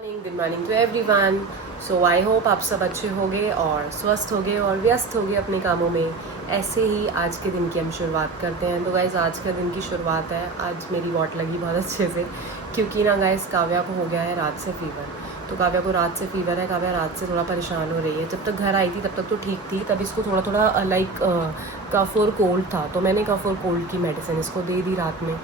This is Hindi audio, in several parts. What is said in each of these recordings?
Good morning to everyone. So I hope आप सब अच्छे होंगे और स्वस्थ होंगे और व्यस्त होंगे अपने कामों में। ऐसे ही आज के दिन की हम शुरुआत करते हैं। तो गाइज़ आज का दिन की शुरुआत है, आज मेरी वॉट लगी बहुत अच्छे से, क्योंकि ना गाइज़ काव्या को हो गया है रात से फीवर। तो काव्या को रात से फीवर है, काव्या रात से थोड़ा परेशान हो रही है। जब तक घर आई थी तब तक तो ठीक थी, तब इसको थोड़ा थोड़ा लाइक कफ और कोल्ड था, तो मैंने कफ और कोल्ड की मेडिसिन इसको दे दी रात में।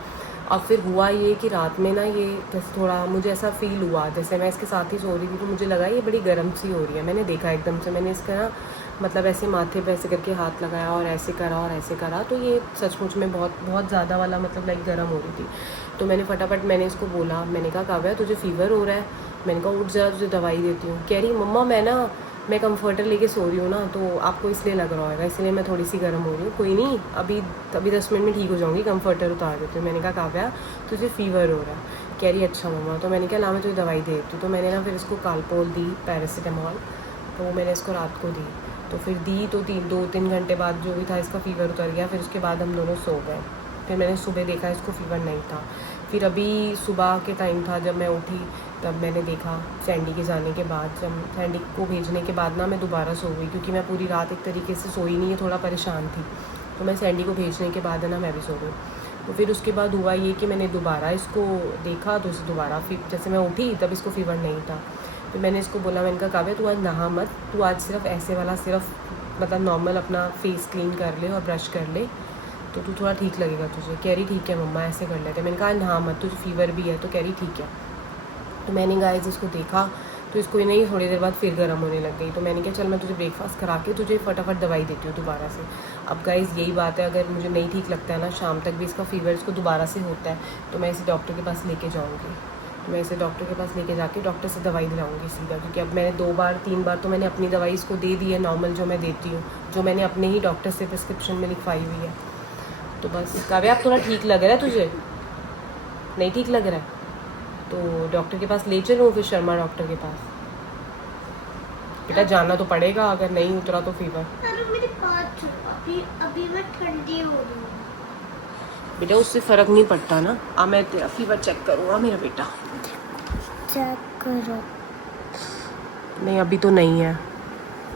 अब फिर हुआ ये कि रात में ना ये जैसे थोड़ा मुझे ऐसा फील हुआ, जैसे मैं इसके साथ ही सो रही थी तो मुझे लगा ये बड़ी गर्म सी हो रही है। मैंने देखा एकदम से, मैंने इसका ना मतलब ऐसे माथे पे ऐसे करके हाथ लगाया और ऐसे करा और ऐसे करा, तो ये सचमुच में बहुत बहुत ज़्यादा वाला मतलब लाइक गर्म हो रही थी। तो मैंने फटाफट मैंने इसको बोला, मैंने कहा काव्या तुझे फ़ीवर हो रहा है, मैंने कहा उठ जा तुझे दवाई देती हूँ। कह रही मम्मा मैं कंफर्टर लेके सो रही हूँ ना, तो आपको इसलिए लग रहा होगा, इसलिए मैं थोड़ी सी गर्म हो रही हूँ। कोई नहीं, अभी 10 मिनट में ठीक हो जाऊँगी, कंफर्टर उतार देती हूँ। मैंने कहा काव्या तुझे फ़ीवर हो रहा है। कह रही अच्छा मम्मा। तो मैंने कहा ला मैं तुझे दवाई दे देती हूँ। तो मैंने ना फिर इसको कालपोल दी, पैरासीटामॉल, तो वो मैंने इसको रात को दी। तो फिर दी तो 2-3 घंटे बाद जो भी था इसका फ़ीवर उतर गया। फिर उसके बाद हम दोनों सो गए। फिर मैंने सुबह देखा इसको फ़ीवर नहीं था। फिर अभी सुबह के टाइम था जब मैं उठी, तब मैंने देखा सैंडी के जाने के बाद, जब सैंडी को भेजने के बाद ना मैं दोबारा सो गई, क्योंकि मैं पूरी रात एक तरीके से सोई नहीं है, थोड़ा परेशान थी। तो मैं सैंडी को भेजने के बाद है ना मैं भी सो गई। तो फिर उसके बाद हुआ ये कि मैंने दोबारा इसको देखा, तो इसे दोबारा फिर जैसे मैं उठी तब इसको फ़ीवर नहीं था। फिर मैंने इसको बोला, मैंने कहा काव्या तू आज नहा मत, तू आज सिर्फ ऐसे वाला सिर्फ मतलब नॉर्मल अपना फेस क्लीन कर ले और ब्रश कर ले, तो तू थोड़ा ठीक लगेगा तुझे। कह रही ठीक है मम्मा ऐसे कर लेते। मैंने कहा नहा मत, तुझे फ़ीवर भी है। तो कह रही ठीक है। तो मैंने गाइस इसको देखा तो इसको नहीं, थोड़ी देर बाद फिर गर्म होने लग गई। तो मैंने कहा चल मैं तुझे ब्रेकफास्ट करा के तुझे फटाफट दवाई देती हूँ दोबारा से। अब गाइस यही बात है, अगर मुझे नहीं ठीक लगता है ना, शाम तक भी इसका फ़ीवर इसको दोबारा से होता है, तो मैं इसे डॉक्टर के पास लेके जाऊँगी। मैं इसे डॉक्टर के पास लेके जाके डॉक्टर से दवाई दिलाऊंगी सीधा, क्योंकि अब मैंने 2-3 बार तो मैंने अपनी दवाई इसको दे दी है नॉर्मल जो मैं देती हूँ, जो मैंने अपने ही डॉक्टर से प्रिस्क्रिप्शन में लिखवाई हुई है। तो बस काव्या अब थोड़ा ठीक लग रहा है तुझे? नहीं ठीक लग रहा है तो डॉक्टर के पास ले चलूँ फिर, शर्मा डॉक्टर के पास? बेटा जाना तो पड़ेगा, अगर नहीं उतरा तो फीवर। मेरी बात सुनो, अभी मैं ठंडी हो रही हूँ। बेटा उससे फ़र्क नहीं पड़ता ना। अब मैं तेरा फीवर चेक करूँगा मेरा बेटा। चेक करो। नहीं अभी तो नहीं है,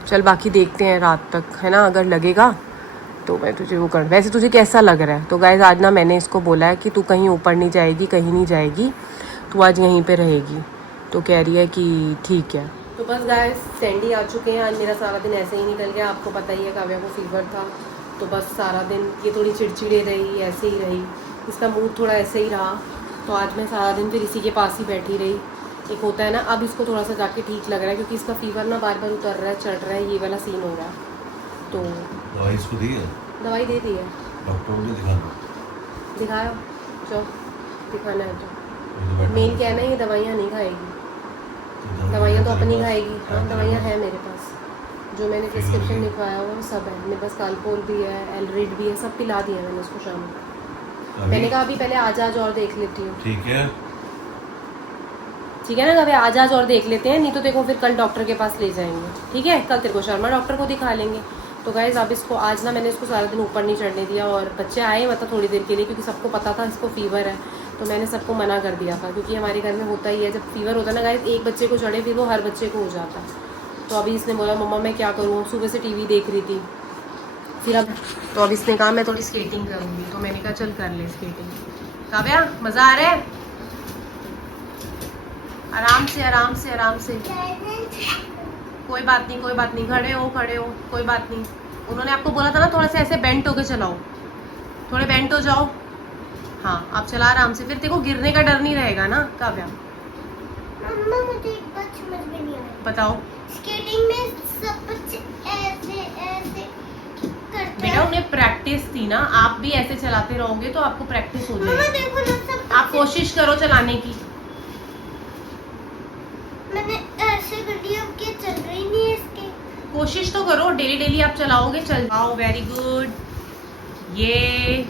चल बाकी देखते हैं रात तक, है ना, अगर लगेगा तो मैं तुझे वो कर। वैसे तुझे कैसा लग रहा है? तो गाइस आज ना मैंने इसको बोला है कि तू कहीं ऊपर नहीं जाएगी, कहीं नहीं जाएगी, तू आज यहीं पे रहेगी। तो कह रही है कि ठीक है। तो बस गाइस सैंडी आ चुके हैं। आज मेरा सारा दिन ऐसे ही निकल गया, आपको पता ही है काव्या को फीवर था, तो बस सारा दिन ये थोड़ी चिड़चिड़े रही, ऐसे ही रही, इसका मूड थोड़ा ऐसे ही रहा। तो आज मैं सारा दिन फिर इसी के पास ही बैठी रही। एक होता है ना, अब इसको थोड़ा सा जाके ठीक लग रहा है, क्योंकि इसका फीवर ना बार बार उतर रहा है, चढ़ रहा है, ये वाला सीन हो रहा है। तो दवाई इसको दी है? दवाई दे दी है। डॉक्टर को नहीं दिखाना? दिखाया, चलो दिखाना है तो मेन क्या है ना, ये दवाइयाँ नहीं खाएगी, दवाइयाँ तो अपनी खाएगी। हाँ दवाइयाँ हैं मेरे पास, जो मैंने प्रिस्क्रिप्शन लिखवाया हुआ वो सब है मेरे पास। कालपोल भी है, एलरिड भी है, सब पिला दिया मैंने उसको शाम को। मैंने कहा अभी पहले आज और देख लेती हूँ। ठीक है ना कभी आज और देख लेते हैं, नहीं तो देखो फिर कल डॉक्टर के पास ले जाएंगे। ठीक है, कल तेरे को शर्मा डॉक्टर को दिखा लेंगे। तो गाइज अब इसको आज ना मैंने इसको सारा दिन ऊपर नहीं चढ़ने दिया, और बच्चे आए मतलब थोड़ी देर के लिए, क्योंकि सबको पता था इसको फीवर है, तो मैंने सबको मना कर दिया था, क्योंकि हमारे घर में होता ही है जब फीवर होता है ना गाइज, एक बच्चे को चढ़े फिर वो हर बच्चे को हो जाता है। तो अभी इसने बोला मम्मा मैं क्या करूँ, सुबह से टीवी देख रही थी, फिर अब इसने कहा मैं थोड़ी स्केटिंग करूँगी। तो मैंने कहा चल कर ले स्केटिंग। काव्या मज़ा आ रहा है? आराम से आराम से आराम से, कोई बात नहीं, खड़े हो, कोई बात नहीं। उन्होंने आपको बोला था ना थोड़ा सा ऐसे बेंट होके चलाओ, थोड़े बेंट हो जाओ। हाँ आप चला आराम से, फिर देखो गिरने का डर नहीं रहेगा ना काव्या। मम्मा मुझे एक बात समझ में नहीं आई। बताओ। स्केटिंग में सब बच्चे ऐसे ऐसे करते हैं। बेटा उन्हें प्रैक्टिस थी ना, आप भी ऐसे चलाते रहोगे तो आपको प्रैक्टिस हो मम्मा जाएगी। देखो ना, सब आप कोशिश करो चलाने की। मैंने ऐसे कर दिया, अब क्या चल रही नहीं है इसके। कोशिश तो करो, डेली आप चलाओगे, चल जाओ। Very good. ये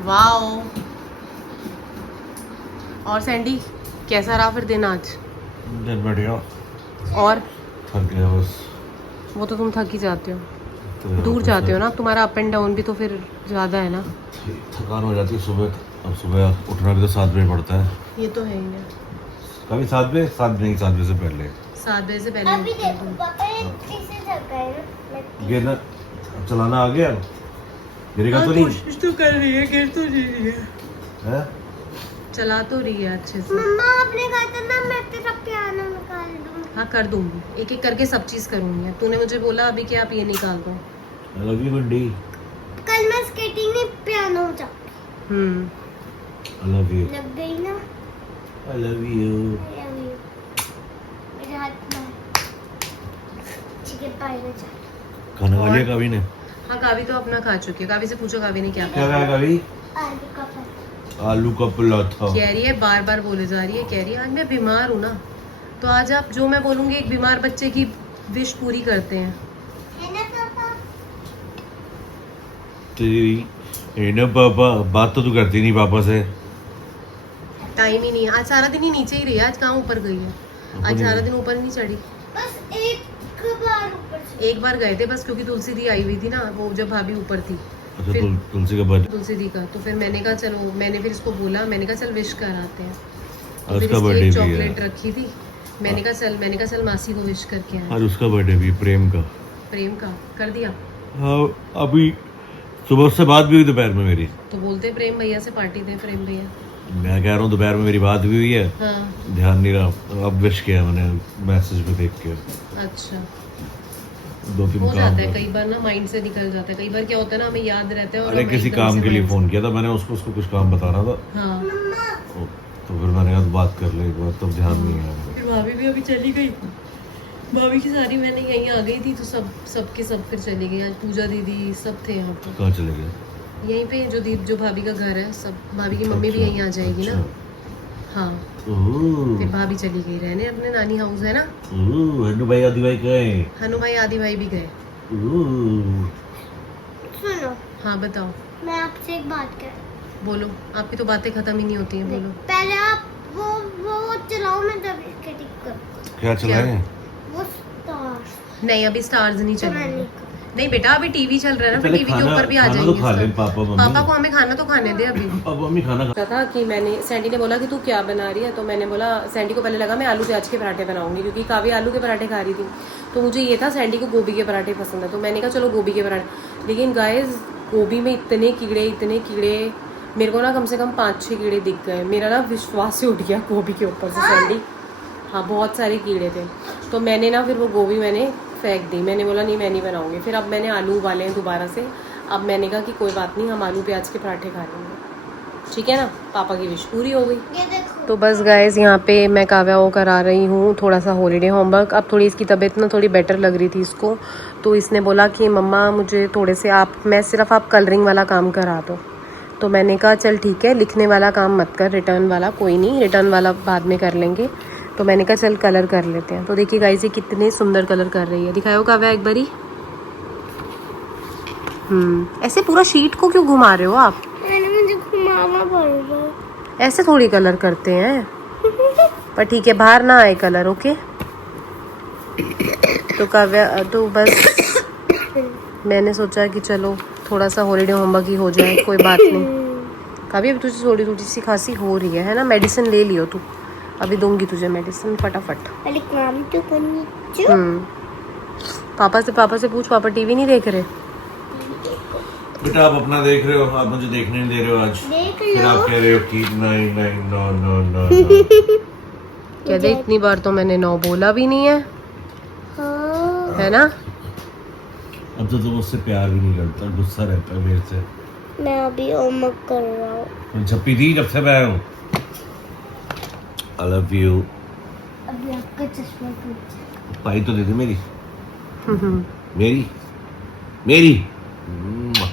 वाओ। और सैंडी कैसा रहा फिर दिन आज? दिन बढ़िया। और थक गया बस। वो तो तुम थक ही जाते हो। तो दूर जाते हो ना, तुम्हारा अप एंड डाउन भी तो फिर ज़्यादा है ना। थकान हो जाती है सुबह। अब सुबह उठना भी तो 7 बजे पड़ता है। ये तो है ही ना, कभी 7 बजे, 7 नहीं, 7 बजे से पहले 7 बजे से पहले अभी उठते देखो हो। पापा ये कैसे चलता है ना। गिरना चलाना आ गया, गिरेगा तो नहीं कोशिश तो कर रही है, गिर तो नहीं रही है, है? चला तो रही है अच्छे से। मम्मा आपने कहा था ना मैं तेरा पियानो निकाल दूँ। हाँ कर दूंगी, एक एक करके सब चीज़ करूंगी। तूने मुझे बोला अभी कि आप ये निकाल दो। आई लव यू बंडी। कल मैं स्केटिंग में पियानो बजा आई लव यू। लग गई ना। I love you. I love you। मेरे हाथ में चिकन पाई में जा। खाना खा लिया कभी ने? हाँ कावी तो अपना खा चुकी है। कावी से पूछो कावी ने क्या क्या खाया कभी? आलू का पराठा। आलू का पराठा। कह रही है, बार बार बोले जा रही है, कह रही है आज मैं बीमार हूँ ना, तो आज आप जो मैं बोलूँगी एक बीमार बच्चे की विश पूरी करते हैं। है ना पापा? तेरी है ना पापा, बात तो तू करती नहीं पापा से। टाइम ही नहीं है, आज सारा दिन ही नीचे ही रही है। आज कहाँ ऊपर गई है? आज सारा दिन ऊपर नहीं चढ़ी। बस एक बार ऊपर से। एक बार गए थे बस, क्योंकि तुलसी दी आई हुई थी ना, वो जब भाभी ऊपर थी। अच्छा फिर तुलसी का बर्थडे। तुलसी दी का, तो फिर मैंने कहा चलो, मैंने फिर इसको बोला, मैंने कहा चल विश कराते हैं। तो फिर उसका इसकी बर्थडे एक भी है। चॉकलेट रखी थी, मैंने कहा चल मासी को विश करके आए। आज उसका बर्थडे भी, प्रेम का। प्रेम का कर दिया, हाँ अभी सुबह उससे बात भी हुई दोपहर में मेरी। तो बोलते प्रेम भैया से पार्टी दें प्रेम भैया। मैं कह रहा हूँ दोपहर में मेरी बात भी हुई है, हाँ ध्यान नहीं रहा। अब विश किया मैंने मैसेज पे देख के। अच्छा, 2-3 हो काम जाता है था। कई बार ना, माइंड से निकल जाता है। कई बार क्या होता है ना, हमें याद रहता है और अरे हम किसी एकदम काम से के लिए mind से- फोन किया था मैंने उसको कुछ काम बताना था। हाँ तो फिर मैंने कहा बात कर ले एक बार, तब ध्यान नहीं आया मेरा। फिर भाभी भी अभी चली गई। भाभी की सारी मैंने यहीं आ गई थी, तो सब फिर चली गई। आज पूजा दीदी सब थे यहाँ पे, कहाँ चले गए? यहीं पे जो भाभी का घर है, सब भाभी की मम्मी भी यहीं आ जाएगी ना। हाँ ओह, फिर भाभी चली गई रहने, अपने नानी हाउस है ना। ओह, हन्नू भाई आदि भाई गए। हनु भाई आदि भाई भी गए। ओह, सुनो, हाँ बताओ, मैं आपसे एक बात कर। बोलो, आपकी तो बातें खत्म ही नहीं होती हैं, बोलो। पहले आप वो चलाओ, मैं तब स्केटिंग करूँ। क्या चलाए? वो स्टार। नहीं अभी स्टार्स नहीं तो मैं चलेंगे। नहीं करूँ। नहीं बेटा, अभी टीवी चल रहा है ना, फिर पहले टीवी के ऊपर भी आ खाना जाएंगे तो खा ले stars। Papa mummy. पापा को हमें खाना तो खाने दे अभी। अब मम्मी खाना खा। सोचा था कि मैंने, सैंडी ने बोला कि तू क्या बना रही है, तो मैंने बोला, सैंडी को पहले लगा मैं आलू प्याज के पराठे बनाऊंगी, क्योंकि कावी आलू के पराठे खा रही थी। तो मुझे ये था सैंडी को गोभी के पराठे पसंद है, तो मैंने कहा चलो गोभी के पराठे। लेकिन गाइस गोभी में इतने कीड़े, मेरे को ना कम से कम 5-6 कीड़े दिख गए। मेरा ना विश्वास ही उठ गया गोभी के ऊपर से सैंडी। हाँ बहुत सारे कीड़े थे, तो मैंने ना फिर वो गोभी मैंने फेंक दी। मैंने बोला नहीं मैं नहीं बनाऊंगी। फिर अब मैंने आलू उबाले हैं दोबारा से। अब मैंने कहा कि कोई बात नहीं, हम आलू प्याज के पराठे खा लेंगे, ठीक है ना। पापा की विश पूरी हो गई। ये देखो। तो बस गाइस यहाँ पे मैं काव्या को करा रही हूँ थोड़ा सा हॉलीडे होमवर्क। अब थोड़ी इसकी तबीयत ना थोड़ी बेटर लग रही थी इसको, तो इसने बोला कि मम्मा मुझे थोड़े से आप कलरिंग वाला काम करा दो। तो मैंने कहा चल ठीक है, लिखने वाला काम मत कर, रिटर्न वाला कोई नहीं, रिटर्न वाला बाद में कर लेंगे। तो मैंने कहा चल कलर कर लेते हैं। तो देखिए गाइस ये कितने सुंदर कलर कर रही है, दिखाओ काव्या एक बारी। ऐसे पूरा शीट को क्यों घुमा रहे हो आप? मैंने मुझे घुमाना पड़ेगा। ऐसे थोड़ी कलर करते हैं। पर ठीक है, बाहर ना आए कलर, ओके। तो काव्या तो बस मैंने सोचा कि चलो थोड़ा सा हॉलीडे होमवर्क ही हो जाए, कोई बात नहीं। काव्या अभी तुझे थोड़ी सी खांसी हो रही है ना, मेडिसिन ले लियो तू, अभी दूंगी तुझे मेडिसिन फटाफट। पापा से पूछ, पापा टीवी नहीं देख रहे? बेटा आप अपना देख रहे हो, आप मुझे देखने नहीं दे रहे हो आज। देख फिर लो। आप कह रहे हो कि नहीं नहीं नो नो नो। कहते इतनी बार तो मैंने नो बोला भी नहीं है, हाँ। है ना। अब तो तुम मुझसे प्यार भी नहीं करता, गुस्सा रहता है मेरे से। मैं अभी होमवर्क कर रहा हूँ। झप्पी थी जब से मैं आया हूँ। I love you. अभी आपका चश्मा टूट जाएगा। पाई तो दे दे मेरी मेरी। मुआ।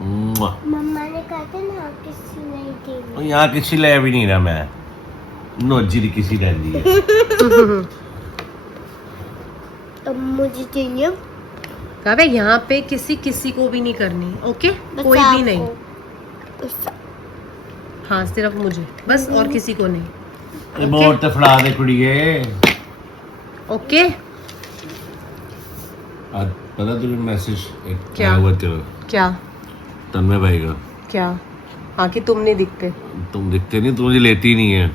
मुआ। मम्मा ने कहा था ना किसी नहीं और थी। यहाँ किसी ले भी नहीं रहा मैं, नोजी दी किसी रहती है। अब मुझे चाहिए काव्या यहाँ पे किसी को भी नहीं करनी, ओके, कोई भी नहीं। हाँ सिर्फ मुझे बस, और किसी को नहीं, रिमोट तो फड़ा दे कुड़िए। ओके। आज पता तुझे मैसेज क्या? आया हुआ तेरा क्या तन्मय भाई का? क्या? हाँ कि तुम नहीं दिखते। तुम दिखते नहीं, तुम मुझे लेती ही नहीं है।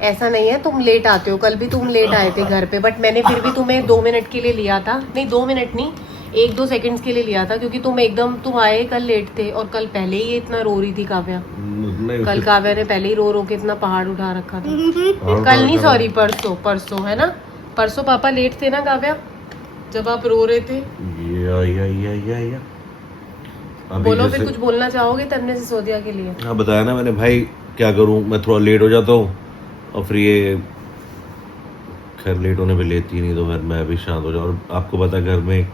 ऐसा नहीं है, तुम लेट आते हो। कल भी तुम लेट आए थे घर पे, बट मैंने फिर भी तुम्हें 2 मिनट के लिए लिया था। नहीं 2 मिनट नहीं, 1-2 सेकंड्स के लिए लिया था, क्योंकि तुम आए कल लेट थे। और कल पहले ही इतना रो रही थी काव्या। नहीं, कल काव्या ने पहले ही रो रो के इतना पहाड़ उठा रखा था। हाँ, कल नहीं, हाँ, सॉरी परसों है ना। परसों पापा लेट थे ना काव्या, जब आप रो रहे थे। या अभी बोलो फिर, जैसे कुछ बोलना चाहोगे तन्ने से सोदिया के लिए? हाँ बताया ना मैंने भाई, क्या करूँ मैं थोड़ा लेट हो जाता हूँ और फिर ये खैर लेट होने पे लेती नहीं, तो फिर मैं भी शांत हो जाऊँ। और आपको पता है घर में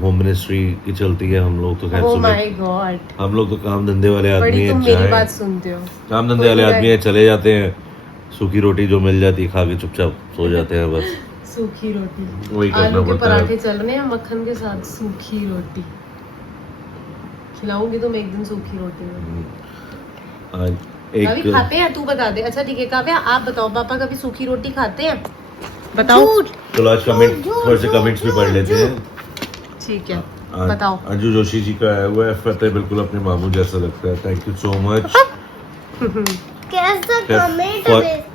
होम मिनिस्ट्री की चलती है, हम लोग तो खैर ओह सुबह माय गॉड, हम लोग तो काम धंधे वाले आदमी बड़ी हैं, तुम मेरी चाहे बात सुनते हो। काम धंधे वाले आदमी हैं, चले जाते हैं, सूखी रोटी जो मिल जाती है खा के चुपचाप सो जाते हैं बस। सूखी रोटी, वही करना आलू के पड़ता है। पराठे चल रहे हैं मक्खन के साथ, सूखी रोटी खिलाऊंगी तुम एक दिन सूखी रोटी में। आज कभी एक खाते हैं? तू बता दे। अच्छा ठीक है काव्या, आप बताओ, पापा कभी सूखी रोटी खाते हैं? बताओ। चलो आज कमेंट थोड़े से कमेंट्स भी पढ़ लेते हैं। ठीक है आज बताओ। अंजू जोशी जी का आया हुआ है, फतेह बिल्कुल अपने मामू जैसा लगता है, थैंक यू सो मच। कैसा कमेंट फॉर- है?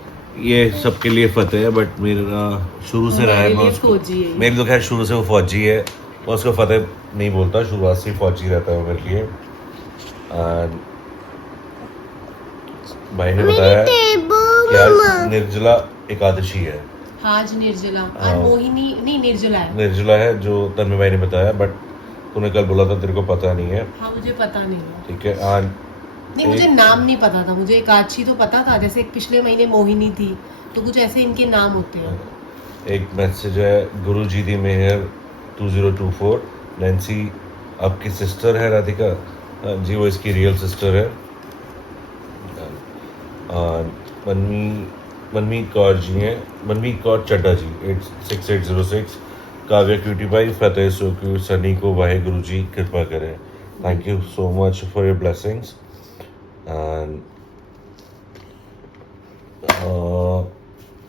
ये सबके लिए फतेह है, बट मेरा शुरू से रहा है, मेरे मैं लिए उसको फौजी है। मेरी तो खैर शुरू से वो फौजी है, मैं उसको फतेह नहीं बोलता, शुरुआत से ही फौजी रहता है वो मेरे लिए। And भाई ने बताया कि आज निर्जला एकादशी है। हाँ, आज निर्जला, आज हाँ। मोहिनी नहीं, निर्जला है। निर्जला है जो तन्मय भाई ने बताया, बट तूने कल बोला था तेरे को पता नहीं है। हाँ मुझे पता नहीं है। ठीक है आज नहीं मुझे नाम नहीं पता था, मुझे एकादशी तो पता था, जैसे पिछले महीने मोहिनी थी, तो कुछ ऐसे इनके नाम होते हैं। एक मैसेज है, गुरु जी दी मेहर 2024, नैन्सी आपकी सिस्टर है राधिका? हाँ जी, वो इसकी रियल सिस्टर है। मनमीत कौर जी हैं, मनमीत कौर चड्डा जी 86806, काव्या क्यूटी भाई, फतेह सोक्यू सनी को वाहे गुरु जी कृपा करें। Thank you so much for your blessings. And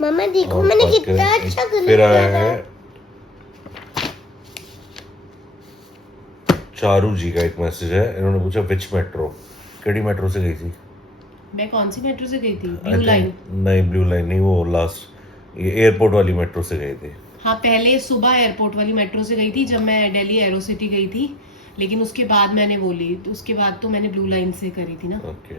mamma देखो और मैंने बात कितना करें, अच्छा फिर कलर आया किया है है। चारू जी का एक मैसेज है, इन्होंने पूछा विच मेट्रो, केडी मेट्रो से गई थी? मैं कौन सी मेट्रो से गई थी? I blue think- line. नहीं ब्लू लाइन नहीं, वो लास्ट ये एयरपोर्ट वाली मेट्रो से गए थे। हाँ पहले सुबह एयरपोर्ट वाली मेट्रो से गई थी, जब मैं दिल्ली एरो सिटी गई थी, लेकिन उसके बाद मैंने वो ली, तो उसके बाद तो मैंने ब्लू लाइन से करी थी ना। ओके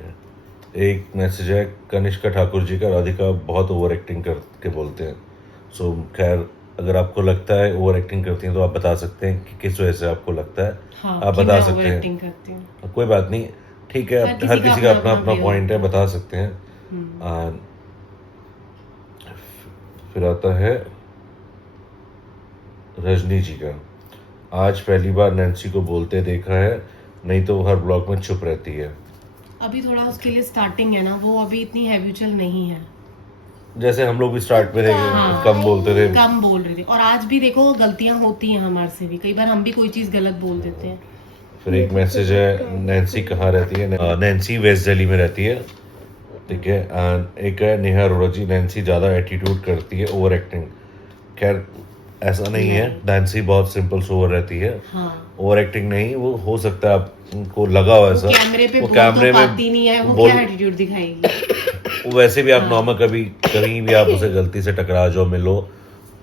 एक मैसेज है कनिष्का ठाकुर जी का, राधिका बहुत ओवर एक्टिंग करके बोलते हैं। सो खैर अगर आपको लगता है ओवर एक्टिंग करती हैं तो आप बता सकते हैं कि किस वजह से आपको लगता है। हाँ, आप कि बता मैं सकते हैं, overacting करती हूँ। कोई बात नहीं, ठीक है, हर किसी का अपना अपना view पॉइंट है, होता बता सकते हैं। And फिर आता है रजनी जी का, आज पहली बार नैन्सी को बोलते देखा है, नहीं तो वो हर ब्लॉग में चुप रहती है। अभी थोड़ा उसके लिए स्टार्टिंग है ना, वो अभी इतनी हैबिचुअल नहीं है। जैसे हम लोग भी स्टार्ट में हाँ। कम बोलते थे। कम बोल रही थी, और आज भी देखो गलतियां होती हैं हमारे से भी, कई बार हम भी कोई चीज गलत बोल देते हैं। फिर एक मैसेज है, नैन्सी कहाँ रहती है? नैन्सी वेस्ट दिल्ली में रहती है, ठीक है। एंड एक है नेहा अरोड़ा जी, नैन्सी ज़्यादा एटीट्यूड करती है, ओवर एक्टिंग। खैर ऐसा नहीं है, नैन्सी बहुत सिंपल सोवर रहती है, हाँ, ओवर एक्टिंग नहीं। वो हो सकता है आपको लगा हो ऐसा, कैमरे पे वो बोल कैमरे तो में पाती नहीं है, वो बोल- क्या एटीट्यूड दिखाएगी। वो वैसे भी आप नॉर्मल कभी कहीं भी आप उसे गलती से टकरा जाओ, मिलो,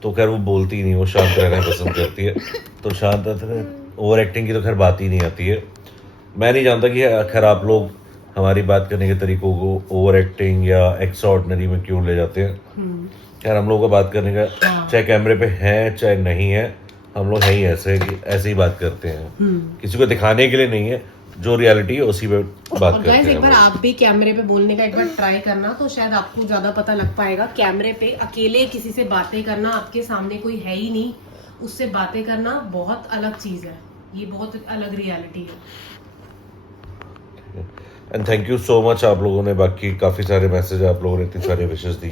तो खैर वो बोलती ही नहीं, वो शांत रहना पसंद करती है। तो शांत रहते, ओवर एक्टिंग की तो खैर बात ही नहीं आती है। मैं नहीं जानता कि खैर आप लोग हमारी बात करने के तरीकों को ओवर एक्टिंग या एक्स्ट्राऑर्डिनरी में क्यों ले जाते हैं। खैर हम लोगों का बात करने का, हाँ। चाहे कैमरे पे है चाहे नहीं है, हम लोग है ही ऐसे कि ऐसे ही बात करते हैं, किसी को दिखाने के लिए नहीं है, जो रियलिटी है उसी पे बात और करते गाइस हैं एक बार हम आप भी कैमरे पे बोलने का एक बार ट्राई करना, तो शायद आपको ज्यादा पता लग पाएगा। कैमरे पे अकेले किसी से बातें करना, आपके सामने कोई है ही नहीं, उससे बातें करना बहुत अलग चीज है, ये बहुत अलग रियलिटी है। And thank you so much आप लोगों ने, बाकी काफ़ी सारे मैसेज आप लोगों ने इतनी सारी विशेष दी हैं।